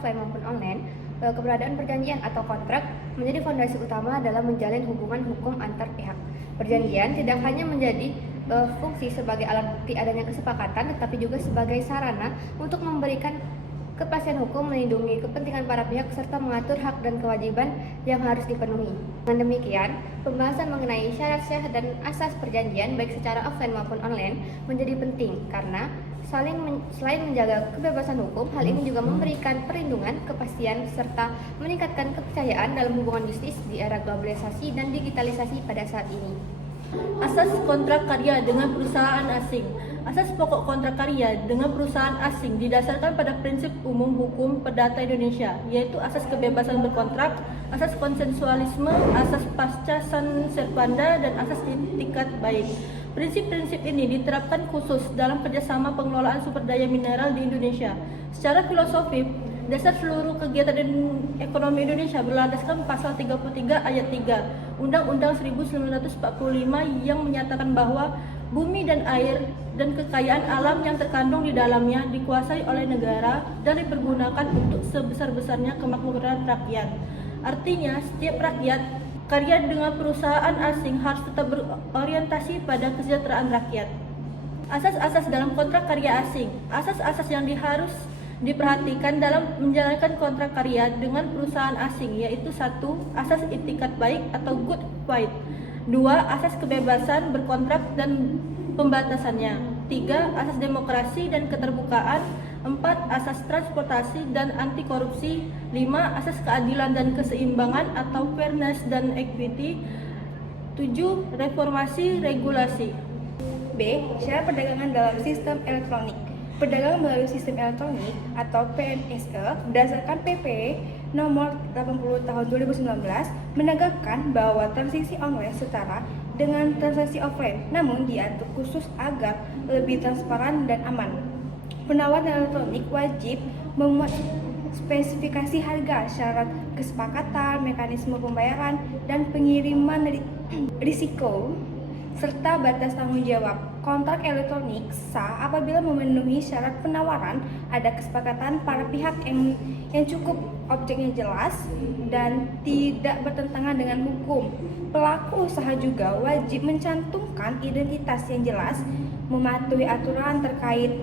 offline maupun online, keberadaan perjanjian atau kontrak menjadi fondasi utama dalam menjalin hubungan hukum antar pihak. Perjanjian tidak hanya menjadi fungsi sebagai alat bukti adanya kesepakatan, tetapi juga sebagai sarana untuk memberikan kepastian hukum, melindungi kepentingan para pihak, serta mengatur hak dan kewajiban yang harus dipenuhi. Dengan demikian, pembahasan mengenai syarat-syarat dan asas perjanjian baik secara offline maupun online menjadi penting karena selain menjaga kebebasan hukum, hal ini juga memberikan perlindungan, kepastian, serta meningkatkan kepercayaan dalam hubungan bisnis di era globalisasi dan digitalisasi pada saat ini. Asas kontrak karya dengan perusahaan asing. Asas pokok kontrak karya dengan perusahaan asing didasarkan pada prinsip umum hukum perdata Indonesia, yaitu asas kebebasan berkontrak, asas konsensualisme, asas pasca servanda, dan asas itikat baik. Prinsip-prinsip ini diterapkan khusus dalam kerjasama pengelolaan sumber daya mineral di Indonesia. Secara filosofi, dasar seluruh kegiatan ekonomi Indonesia berlandaskan pasal 33 ayat 3 Undang-Undang 1945 yang menyatakan bahwa bumi dan air dan kekayaan alam yang terkandung di dalamnya dikuasai oleh negara dan dipergunakan untuk sebesar-besarnya kemakmuran rakyat. Artinya, setiap rakyat karya dengan perusahaan asing harus tetap berorientasi pada kesejahteraan rakyat. Asas-asas dalam kontrak karya asing. Asas-asas yang harus diperhatikan dalam menjalankan kontrak karya dengan perusahaan asing, yaitu 1. Asas itikat baik atau good faith. 2. Asas kebebasan berkontrak dan pembatasannya. 3. Asas demokrasi dan keterbukaan. 4. Asas transportasi dan anti korupsi. 5. Asas keadilan dan keseimbangan atau fairness dan equity. 7. Reformasi regulasi. B. Syarat perdagangan dalam sistem elektronik. Perdagangan melalui sistem elektronik atau PMSE berdasarkan PP nomor 80 tahun 2019 menegakkan bahwa transaksi online setara dengan transaksi offline, namun diatur khusus agar lebih transparan dan aman. Penawaran elektronik wajib memuat spesifikasi harga, syarat kesepakatan, mekanisme pembayaran, dan pengiriman risiko, serta batas tanggung jawab. Kontrak elektronik sah apabila memenuhi syarat penawaran, ada kesepakatan para pihak yang cukup, objeknya jelas, dan tidak bertentangan dengan hukum. Pelaku usaha juga wajib mencantumkan identitas yang jelas, mematuhi aturan terkait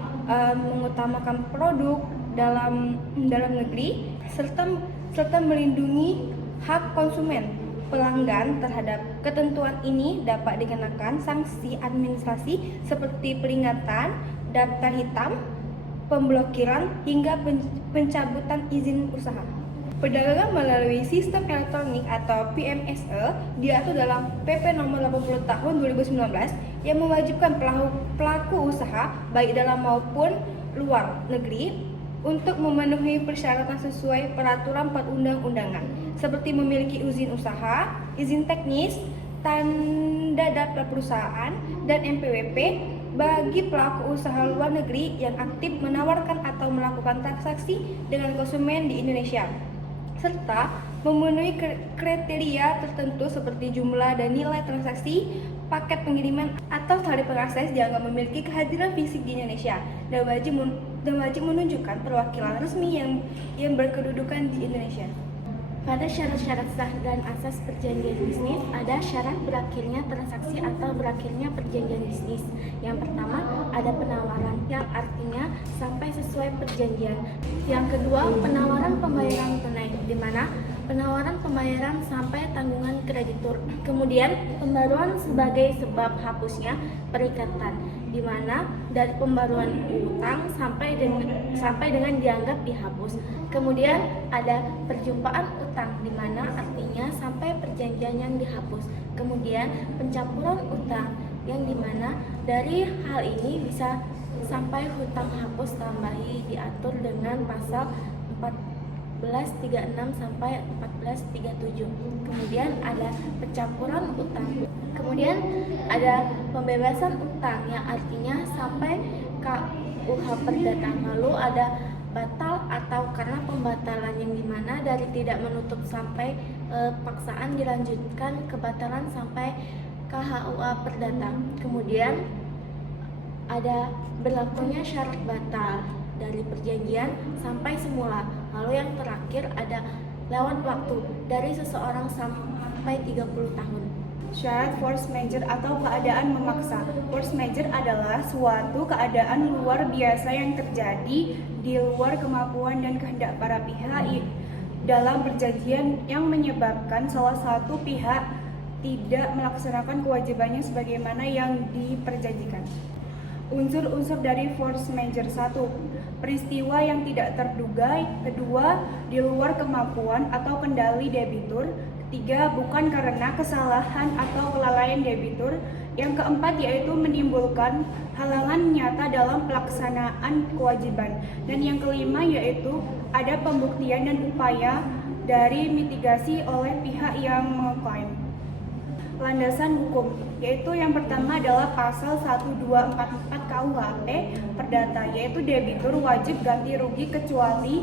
mengutamakan produk dalam negeri, serta melindungi hak konsumen. Pelanggan terhadap ketentuan ini dapat dikenakan sanksi administrasi seperti peringatan, daftar hitam, pemblokiran, hingga pencabutan izin usaha. Perdagangan melalui sistem elektronik atau PMSE diatur dalam PP nomor 80 tahun 2019 yang mewajibkan pelaku usaha baik dalam maupun luar negeri untuk memenuhi persyaratan sesuai peraturan perundang-undangan, seperti memiliki izin usaha, izin teknis, tanda daftar perusahaan, dan NPWP bagi pelaku usaha luar negeri yang aktif menawarkan atau melakukan transaksi dengan konsumen di Indonesia, serta memenuhi kriteria tertentu seperti jumlah dan nilai transaksi, paket pengiriman, atau tarif pengakses dianggap memiliki kehadiran fisik di Indonesia dan wajib menunjukkan perwakilan resmi yang berkedudukan di Indonesia. Pada syarat-syarat sah dan asas perjanjian bisnis, ada syarat berakhirnya transaksi atau berakhirnya perjanjian bisnis. Yang pertama, ada penawaran, yang artinya sampai sesuai perjanjian. Yang kedua, penawaran pembayaran tunai, di mana penawaran pembayaran sampai tanggungan kreditur. Kemudian, pembaruan sebagai sebab hapusnya perikatan, di mana dari pembaruan utang sampai dengan dianggap dihapus. Kemudian ada perjumpaan utang, di mana artinya sampai perjanjian yang dihapus. Kemudian pencampuran utang, yang dimana dari hal ini bisa sampai hutang hapus tambahi diatur dengan pasal 1436 sampai 1437. Kemudian ada pencampuran utang. Kemudian ada pembebasan utang, yang artinya sampai KUH Perdata. Lalu ada batal atau karena pembatalan, yang dimana dari tidak menutup sampai paksaan dilanjutkan kebatalan sampai KHUA Perdata. Kemudian ada berlakunya syarat batal dari perjanjian sampai semula. Lalu yang terakhir ada lewat waktu dari seseorang sampai 30 tahun. Syarat force majeure atau keadaan memaksa. Force majeure adalah suatu keadaan luar biasa yang terjadi di luar kemampuan dan kehendak para pihak dalam perjanjian yang menyebabkan salah satu pihak tidak melaksanakan kewajibannya sebagaimana yang diperjanjikan. Unsur-unsur dari force majeure: 1. Peristiwa yang tidak terduga. 2. Di luar kemampuan atau kendali debitur. 3. Bukan karena kesalahan atau kelalaian debitur. Yang keempat yaitu menimbulkan halangan nyata dalam pelaksanaan kewajiban. Dan yang kelima yaitu ada pembuktian dan upaya dari mitigasi oleh pihak yang mengklaim. Landasan hukum, yaitu yang pertama adalah pasal 1244 KUHP Perdata, yaitu debitur wajib ganti rugi kecuali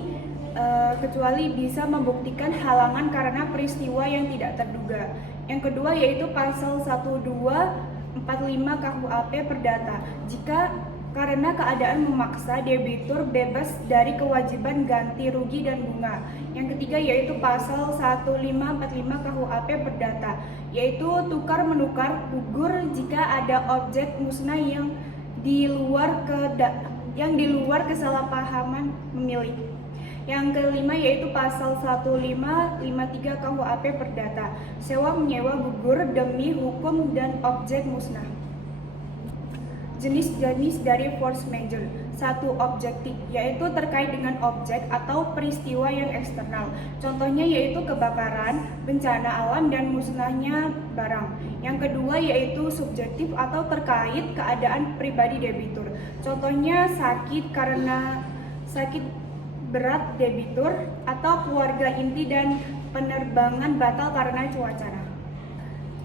bisa membuktikan halangan karena peristiwa yang tidak terduga. Yang kedua yaitu pasal 1245 KUHP Perdata, jika karena keadaan memaksa debitur bebas dari kewajiban ganti rugi dan bunga. Yang ketiga yaitu pasal 1545 KUHP Perdata, yaitu tukar menukar gugur jika ada objek musnah yang di luar kesalahpahaman pemilik. Yang kelima yaitu pasal 1553 KUHP Perdata, sewa menyewa gugur demi hukum dan objek musnah. Jenis-jenis dari force majeure. 1. Objektif, yaitu terkait dengan objek atau peristiwa yang eksternal. Contohnya yaitu kebakaran, bencana alam, dan musnahnya barang. Yang kedua yaitu subjektif atau terkait keadaan pribadi debitur. Contohnya sakit berat debitur atau keluarga inti dan penerbangan batal karena cuaca.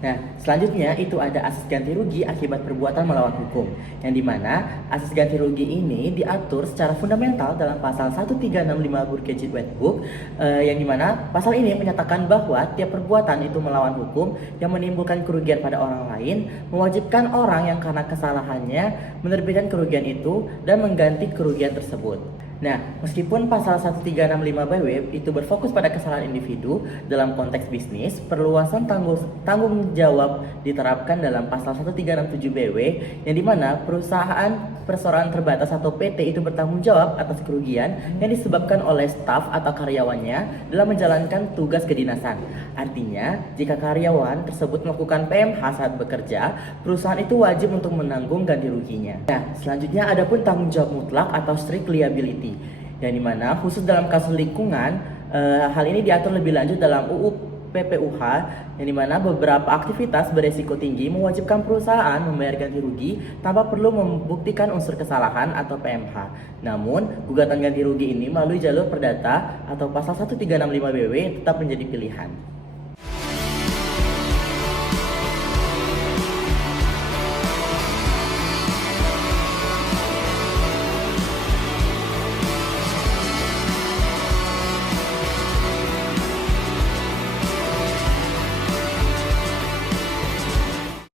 Nah, selanjutnya itu ada asas ganti rugi akibat perbuatan melawan hukum, yang dimana asas ganti rugi ini diatur secara fundamental dalam pasal 1365 Burgerjeet Wetboek, yang dimana pasal ini menyatakan bahwa tiap perbuatan itu melawan hukum yang menimbulkan kerugian pada orang lain mewajibkan orang yang karena kesalahannya menerbitkan kerugian itu dan mengganti kerugian tersebut. Nah, meskipun pasal 1365 BW itu berfokus pada kesalahan individu dalam konteks bisnis, perluasan tanggung jawab diterapkan dalam pasal 1367 BW, yang dimana perusahaan perseroan terbatas atau PT itu bertanggung jawab atas kerugian yang disebabkan oleh staf atau karyawannya dalam menjalankan tugas kedinasan. Artinya, jika karyawan tersebut melakukan PMH saat bekerja, perusahaan itu wajib untuk menanggung ganti ruginya. Nah, selanjutnya ada pun tanggung jawab mutlak atau strict liability, yang dimana khusus dalam kasus lingkungan, hal ini diatur lebih lanjut dalam UU PPUH, yang dimana beberapa aktivitas beresiko tinggi mewajibkan perusahaan membayar ganti rugi tanpa perlu membuktikan unsur kesalahan atau PMH. Namun, gugatan ganti rugi ini melalui jalur perdata atau pasal 1365 BW tetap menjadi pilihan.